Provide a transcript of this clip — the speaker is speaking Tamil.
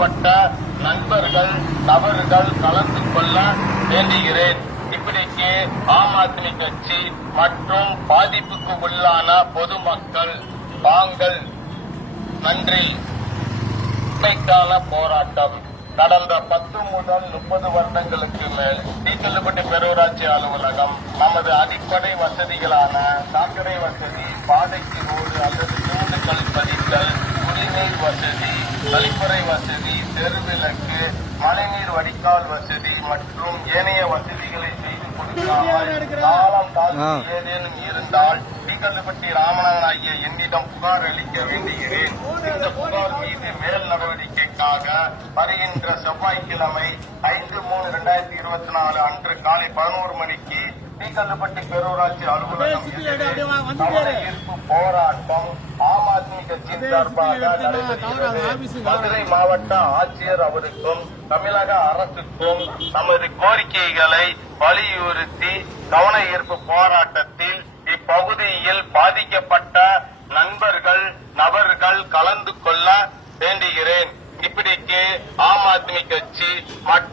பட்ட நண்பர்கள் நபர்கள் கலந்து கொள்ள வேண்டுகிறேன். இப்படிக்கு ஆம் ஆத்மி கட்சி மற்றும் பாதிப்புக்கு உள்ளான பொதுமக்கள் தாங்கள் நன்றி. உண்மைக்கான போராட்டம் கடந்த 10 முதல் 30 வருடங்களுக்கு மேல் தீக்கல்லுப்பட்டி பேரூராட்சி அலுவலகம் நமது அடிப்படை வசதிகளான சாக்கடை வசதி, பாதைக்கு ரோடு அல்லது சிமெண்ட் கழிப்பதித்தல், குடிநீர் வசதி, கழிப்பறை வசதி, தெருவிளக்கு, மழைநீர் வடிகால் வசதி மற்றும் ஏனைய வசதிகளை செய்து கொடுக்காமல் காலம் தாழ்த்தி ஏதேனும் இருந்தால் தீக்கல்லுப்பட்டி ராமநாதன் ஆகிய என்னிடம் புகார் அளிக்க வேண்டுகிறேன். இந்த புகார் மீது மேல் நடவடிக்கைக்காக வருகின்ற செவ்வாய்க்கிழமை 5/3/2024 அன்று காலை 11 மணிக்கு தீக்கல்லுப்பட்டி பேரூராட்சி அலுவலகம் ஈர்ப்பு போராட்டம் ஆம் ஆத்மி கட்சியின் சார்பாக நடைபெறுகிறது. மதுரை மாவட்ட ஆட்சியர் அவருக்கும் தமிழக அரசுக்கும் நமது கோரிக்கைகளை வலியுறுத்தி கவன ஈர்ப்பு போராட்டத்தில் இப்பகுதியில் பாதிக்கப்பட்ட நண்பர்கள் நபர்கள் கலந்து கொள்ள வேண்டுகிறேன். இப்படிக்கு ஆம் ஆத்மி கட்சி மற்றும்